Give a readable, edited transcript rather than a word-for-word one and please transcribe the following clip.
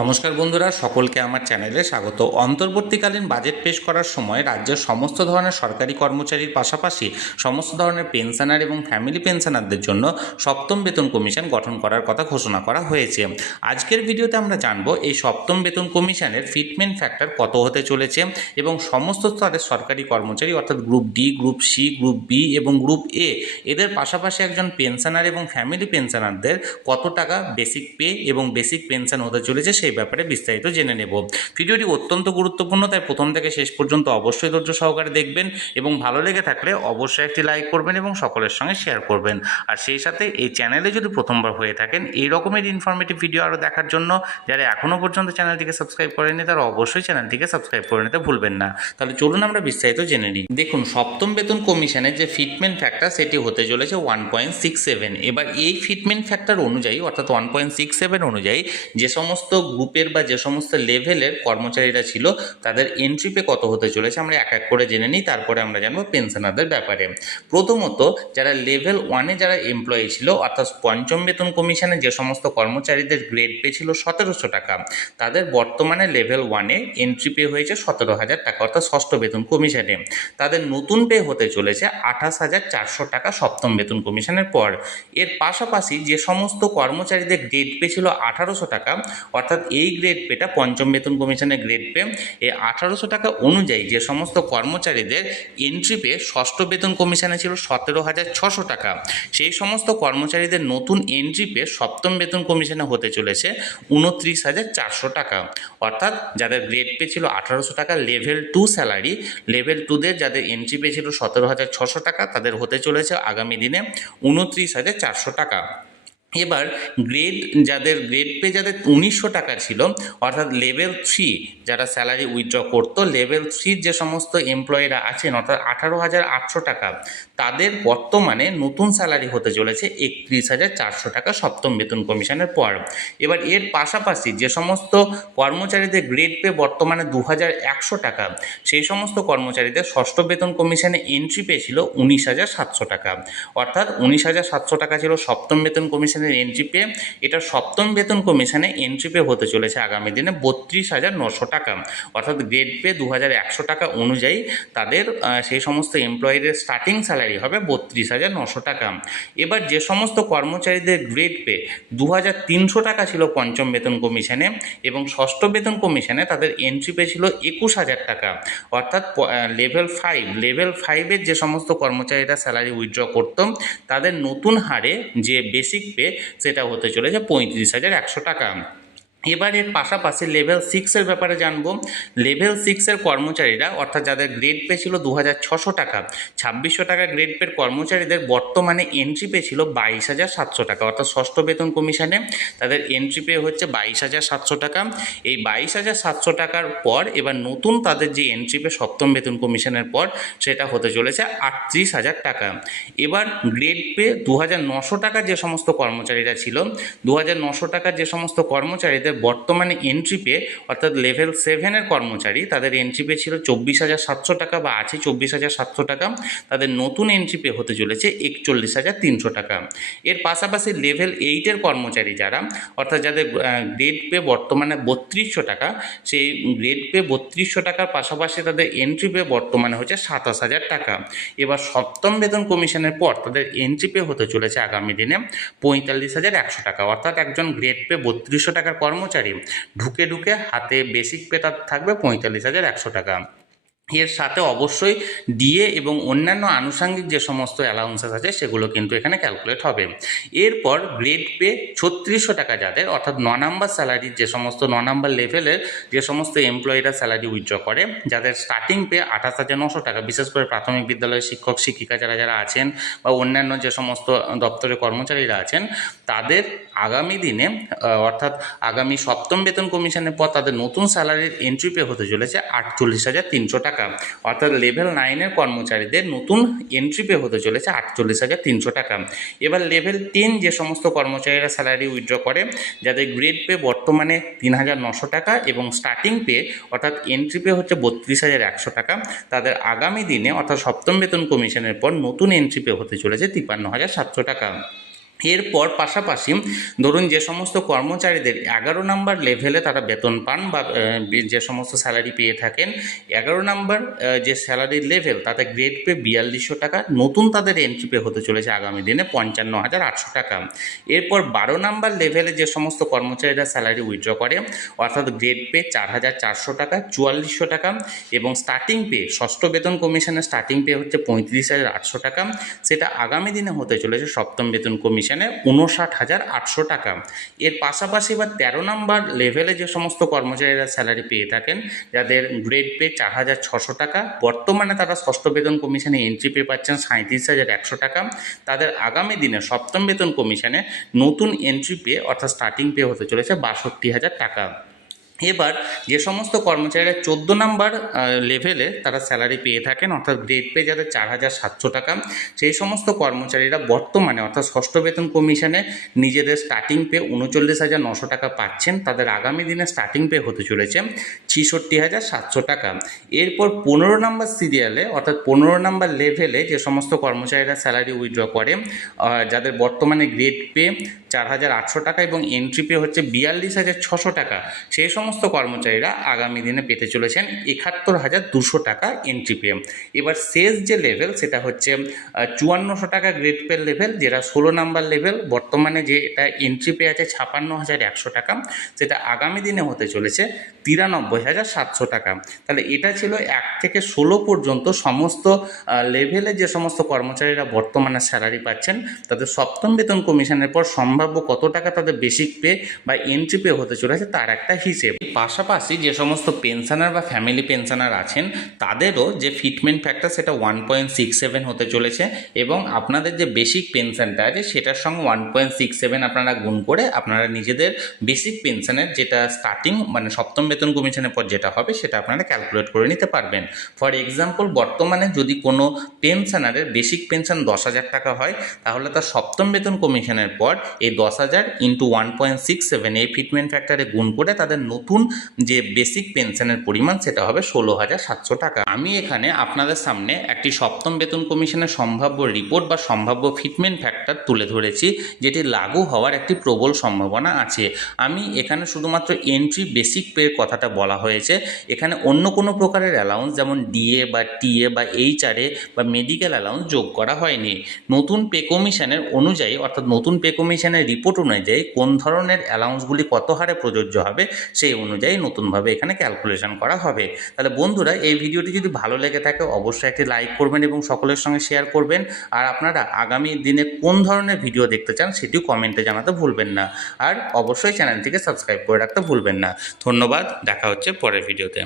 নমস্কার বন্ধুরা, সকলকে আমার চ্যানেলে স্বাগত। অন্তর্বর্তীকালীন বাজেট পেশ করার সময় রাজ্যের সমস্ত ধরনের সরকারি কর্মচারীর পাশাপাশি সমস্ত ধরনের পেনশনার এবং ফ্যামিলি পেনশনারদের জন্য সপ্তম বেতন কমিশন গঠন করার কথা ঘোষণা করা হয়েছে। আজকের ভিডিওতে আমরা জানব এই সপ্তম বেতন কমিশনের ফিটমেন্ট ফ্যাক্টর কত হতে চলেছে এবং সমস্ত স্তরের সরকারি কর্মচারী অর্থাৎ group D, group C, group B এবং গ্রুপ এ এদের পাশাপাশি একজন পেনশনার এবং ফ্যামিলি পেনশনারদের কত টাকা বেসিক পে এবং বেসিক পেনশন হতে চলেছে সেই ব্যাপারে বিস্তারিত জেনে নেব। ভিডিওটি অত্যন্ত গুরুত্বপূর্ণ, তাই প্রথম থেকে শেষ পর্যন্ত অবশ্যই ধৈর্য সহকারে দেখবেন এবং ভালো লেগে থাকলে অবশ্যই একটি লাইক করবেন এবং সকলের সঙ্গে শেয়ার করবেন। আর সেই সাথে এই চ্যানেলে যদি প্রথমবার হয়ে থাকেন এই রকমের ইনফরমেটিভ ভিডিও আরও দেখার জন্য যারা এখনও পর্যন্ত চ্যানেলটিকে সাবস্ক্রাইব করেনি তারা অবশ্যই চ্যানেলটিকে সাবস্ক্রাইব করে নিতে ভুলবেন না। তাহলে চলুন আমরা বিস্তারিত জেনে নিই। দেখুন, সপ্তম বেতন কমিশনের যে ফিটমেন্ট ফ্যাক্টর সেটি হতে চলেছে 1.67। এবার এই ফিটমেন্ট ফ্যাক্টর অনুযায়ী অর্থাৎ 1.67 অনুযায়ী যে সমস্ত গ্রুপের বা যে সমস্ত লেভেলের কর্মচারীরা ছিল তাদের এন্ট্রি পে কত হতে চলেছে আমরা এক এক করে জেনে নিই, তারপরে আমরা জানবো পেনশনারদের ব্যাপারে। প্রথমত, যারা লেভেল 1-এ যারা এমপ্লয়ি ছিল অর্থাৎ পঞ্চম বেতন কমিশনে যে সমস্ত কর্মচারীদের গ্রেড পে ছিল 1700 টাকা, তাদের বর্তমানে লেভেল 1-এ এন্ট্রি পে হয়েছে 17,000 টাকা অর্থাৎ ষষ্ঠ বেতন কমিশনে। তাদের নতুন পে হতে চলেছে 28,400 টাকা সপ্তম বেতন কমিশনের পর। এর পাশাপাশি যে সমস্ত কর্মচারীদের গ্রেড পে ছিল 1800 টাকা অর্থাৎ এই গ্রেড পেটা পঞ্চম বেতন কমিশনের গ্রেড পে, এই 1800 টাকা অনুযায়ী যে সমস্ত কর্মচারীদের এন্ট্রি পে ষষ্ঠ বেতন কমিশনে ছিল 17,600 টাকা, সেই সমস্ত কর্মচারীদের নতুন এন্ট্রি পে সপ্তম বেতন কমিশনে হতে চলেছে 29,400 টাকা। অর্থাৎ যাদের গ্রেড পে ছিল 1800 টাকা লেভেল 2 স্যালারি, লেভেল 2দের যাদের এন্ট্রি পে ছিল 17,600 টাকা তাদের হতে চলেছে আগামী দিনে 29,400 টাকা। এবার যাদের গ্রেড পে যাদের 1900 টাকা ছিল অর্থাৎ লেভেল 3 যারা স্যালারি উইথড্র করতো, লেভেল 3 যে সমস্ত এমপ্লয়িরা আছেন অর্থাৎ 18,800 টাকা, তাদের বর্তমানে নতুন স্যালারি হতে চলেছে 31,400 টাকা সপ্তম বেতন কমিশনের পর। এবার এর পাশাপাশি যে সমস্ত কর্মচারীদের গ্রেড পে বর্তমানে 2,100 টাকা, সেই সমস্ত কর্মচারীদের ষষ্ঠ বেতন কমিশনে এন্ট্রি পে ছিল 19,700 টাকা। অর্থাৎ 19,700 টাকা ছিল সপ্তম বেতন কমিশনের এন্ট্রি পে। এটা সপ্তম বেতন কমিশনে এন্ট্রি পে হতে চলেছে আগামী দিনে 32,900 টাকা। অর্থাৎ গ্রেড পে 2,100 টাকা অনুযায়ী তাদের সেই সমস্ত এমপ্লয়িদের স্টার্টিং স্যালারি হবে 32,900 টাকা। এবার যে সমস্ত কর্মচারীদের গ্রেড পে 2,300 টাকা ছিল পঞ্চম বেতন কমিশনে এবং ষষ্ঠ বেতন কমিশনে তাদের এন্ট্রি পে ছিল 21,000 টাকা। অর্থাৎ লেভেল 5-এর যে সমস্ত কর্মচারীরা স্যালারি উইথড্র করত তাদের নতুন হারে যে বেসিক পে সেটা হতে চলেছে 35,100 টাকা। এবার এর পাশাপাশি লেভেল 6-এর ব্যাপারে জানবো। লেভেল 6-এর কর্মচারীরা অর্থাৎ যাদের গ্রেড পে ছিল 2,600 টাকা, 2,600 টাকা গ্রেড পের কর্মচারীদের বর্তমানে এন্ট্রি পে ছিল 22,700 টাকা। অর্থাৎ ষষ্ঠ বেতন কমিশনে তাদের এন্ট্রি পে হচ্ছে 22,700 টাকা। এই 22,700 টাকার পর এবার নতুন তাদের যে এন্ট্রি পে সপ্তম বেতন কমিশনের পর সেটা হতে চলেছে 38,000 টাকা। এবার গ্রেড পে 2,900 টাকা যে সমস্ত কর্মচারীরা ছিল, 2,900 টাকার যে সমস্ত কর্মচারীদের বর্তমানে এন্ট্রি পে অর্থাৎ লেভেল 7-এর কর্মচারী তাদের এন্ট্রি পে ছিল 24,700 টাকা বা আছে 24,700 টাকা, তাদের নতুন এন্ট্রি পে হতে চলেছে 41,300 টাকা। এর পাশাপাশি লেভেল 8-এর কর্মচারী যারা অর্থাৎ যাদের গ্রেড পে বর্তমানে 3200 টাকা, সেই গ্রেড পে 3200 টাকার পাশাপাশি তাদের এন্ট্রি পে বর্তমানে হচ্ছে 27,000 টাকা। এবার সপ্তম বেতন কমিশনের পর তাদের এন্ট্রি পে হতে চলেছে আগামী দিনে 45,100 টাকা। অর্থাৎ একজন গ্রেড পে 3200 টাকার কর্মচারী ঢুকে হাতে বেসিক পে তার থাকবে 45,100 টাকা। এর সাথে অবশ্যই ডিএ এবং অন্যান্য আনুষঙ্গিক যে সমস্ত অ্যালাউন্সেস আছে সেগুলো কিন্তু এখানে ক্যালকুলেট হবে। এরপর গ্রেড পে 3600 টাকা যাদের অর্থাৎ 9 নম্বর স্যালারির যে সমস্ত 9 নম্বর লেভেলের যে সমস্ত এমপ্লয়িরা স্যালারি উইথড্র করে যাদের স্টার্টিং পে 28,900 টাকা, বিশেষ করে প্রাথমিক বিদ্যালয়ের শিক্ষক শিক্ষিকা যারা আছেন বা অন্যান্য যে সমস্ত দপ্তরের কর্মচারীরা আছেন তাদের আগামী দিনে অর্থাৎ আগামী সপ্তম বেতন কমিশনের পর তাদের নতুন স্যালারির এন্ট্রি পে হতে চলেছে 48,300 টাকা। অর্থাৎ লেভেল 9-এর কর্মচারীদের নতুন এন্ট্রি পে হতে চলেছে 48,300 টাকা। এবার লেভেল 10 যে সমস্ত কর্মচারীরা স্যালারি উইথড্র করে যাদের গ্রেড পে বর্তমানে 3,900 টাকা এবং স্টার্টিং পে অর্থাৎ এন্ট্রি পে হচ্ছে 32,100 টাকা, তাদের আগামী দিনে অর্থাৎ সপ্তম বেতন কমিশনের পর নতুন এন্ট্রি পে হতে চলেছে 53,700 টাকা। এরপর পাশাপাশি ধরুন যে সমস্ত কর্মচারীদের 11 নম্বর লেভেলে তারা বেতন পান বা যে সমস্ত স্যালারি পেয়ে থাকেন, 11 নম্বর যে স্যালারি লেভেল তাতে গ্রেড পে 4200 টাকা, নতুন তাদের এন্ট্রি পে হতে চলেছে আগামী দিনে 55,800 টাকা। এরপর 12 নম্বর লেভেলে যে সমস্ত কর্মচারীরা স্যালারি উইথড্র করে অর্থাৎ গ্রেড পে 4,400 টাকা, 4400 টাকা এবং স্টার্টিং পে ষষ্ঠ বেতন কমিশনের স্টার্টিং পে হচ্ছে 35,800 টাকা, সেটা আগামী দিনে হতে চলেছে সপ্তম বেতন কমিশনে 59,800 টাকা। এর পাশাপাশি বা 13 নম্বর লেভেলে যে সমস্ত কর্মচারীরা স্যালারি পেয়ে থাকেন যাদের গ্রেড পে 4,600 টাকা, বর্তমানে তারা ষষ্ঠ বেতন কমিশনে এন্ট্রি পে পাচ্ছেন 37,100 টাকা, তাদের আগামী দিনে সপ্তম বেতন কমিশনে নতুন এন্ট্রি পে অর্থাৎ স্টার্টিং পে হতে চলেছে 62,000 টাকা। এবার যে সমস্ত কর্মচারীরা 14 নম্বর লেভেলে তারা স্যালারি পেয়ে থাকেন অর্থাৎ গ্রেড পে যাদের 4,700 টাকা, সেই সমস্ত কর্মচারীরা বর্তমানে অর্থাৎ ষষ্ঠ বেতন কমিশনে নিজেদের স্টার্টিং পে 39,900 টাকা পাচ্ছেন, তাদের আগামী দিনে স্টার্টিং পে হতে চলেছে 66,700 টাকা। এরপর 15 নম্বর সিরিয়ালে অর্থাৎ 15 নম্বর লেভেলে যে সমস্ত কর্মচারীরা স্যালারি উইথড্র করে যাদের বর্তমানে গ্রেড পে 4,800 টাকা এবং এন্ট্রি পে হচ্ছে 42,600 টাকা, সেই সমস্ত কর্মচারীরা আগামী দিনে পেতে চলেছেন 71,200 টাকা এন্ট্রি পে। এবার শেষ যে লেভেল সেটা হচ্ছে 5400 টাকা গ্রেড পে লেভেল, যেটা 16 নাম্বার লেভেল, বর্তমানে যেটা এন্ট্রি পে আছে 56,100 টাকা, সেটা আগামী দিনে হতে চলেছে 93,700 টাকা। তাহলে এটা ছিল 1 থেকে 16 পর্যন্ত সমস্ত লেভেলে যে সমস্ত কর্মচারীরা বর্তমানে স্যালারি পাচ্ছেন তাদের সপ্তম বেতন কমিশনের পর সম্ভাব্য কত টাকা তাদের বেসিক পে বা এন্ট্রি পে হতে চলেছে তার একটা হিসেব। পাশাপাশি যে সমস্ত পেনশনার বা ফ্যামিলি পেনশনার আছেন তাদেরও যে ফিটমেন্ট ফ্যাক্টর সেটা 1.67 হতে চলেছে এবং আপনাদের যে বেসিক পেনশনটা আছে সেটার সঙ্গে 1.67 আপনারা গুণ করে আপনারা নিজেদের বেসিক পেনশনের যেটা স্টার্টিং মানে সপ্তম বেতন কমিশনের পর যেটা হবে সেটা আপনারা ক্যালকুলেট করে নিতে পারবেন। ফর এক্সাম্পল বর্তমানে যদি কোনো পেনশনারের বেসিক পেনশন 10,000 টাকা হয় তাহলে তার সপ্তম বেতন কমিশনের পর এই 10,000 ইন্টু 1.67 এই ফিটমেন্ট ফ্যাক্টরে গুণ করে তাদের নতুন যে বেসিক পেনশনের পরিমাণ সেটা হবে 16,700 টাকা। আমি এখানে আপনাদের সামনে একটি সপ্তম বেতন কমিশনের সম্ভাব্য রিপোর্ট বা সম্ভাব্য ফিটমেন্ট ফ্যাক্টর তুলে ধরেছি যেটি লাগু হওয়ার একটি প্রবল সম্ভাবনা আছে। আমি এখানে শুধুমাত্র এন্ট্রি বেসিক পের কথাটা বলা হয়েছে, এখানে অন্য কোনো প্রকারের অ্যালাউন্স যেমন ডিএ বা টিএ বা এইচআরএ বা মেডিকেল অ্যালাউন্স যোগ করা হয়নি। নতুন পে কমিশনের অনুযায়ী অর্থাৎ নতুন পে কমিশনের রিপোর্ট অনুযায়ী কোন ধরনের অ্যালাউন্সগুলি কত হারে প্রযোজ্য হবে সেই অনুযায়ী নতুনভাবে এখানে ক্যালকুলেশন করা হবে। তাহলে বন্ধুরা এই ভিডিওটি যদি ভালো লেগে থাকে অবশ্যই একটি লাইক করবেন এবং সকলের সঙ্গে শেয়ার করবেন, আর আপনারা আগামী দিনে কোন ধরনের ভিডিও দেখতে চান সেটিও কমেন্টে জানাতে ভুলবেন না, আর অবশ্যই চ্যানেলটিকে সাবস্ক্রাইব করে রাখতে ভুলবেন না। ধন্যবাদ, দেখা হচ্ছে পরের ভিডিওতে।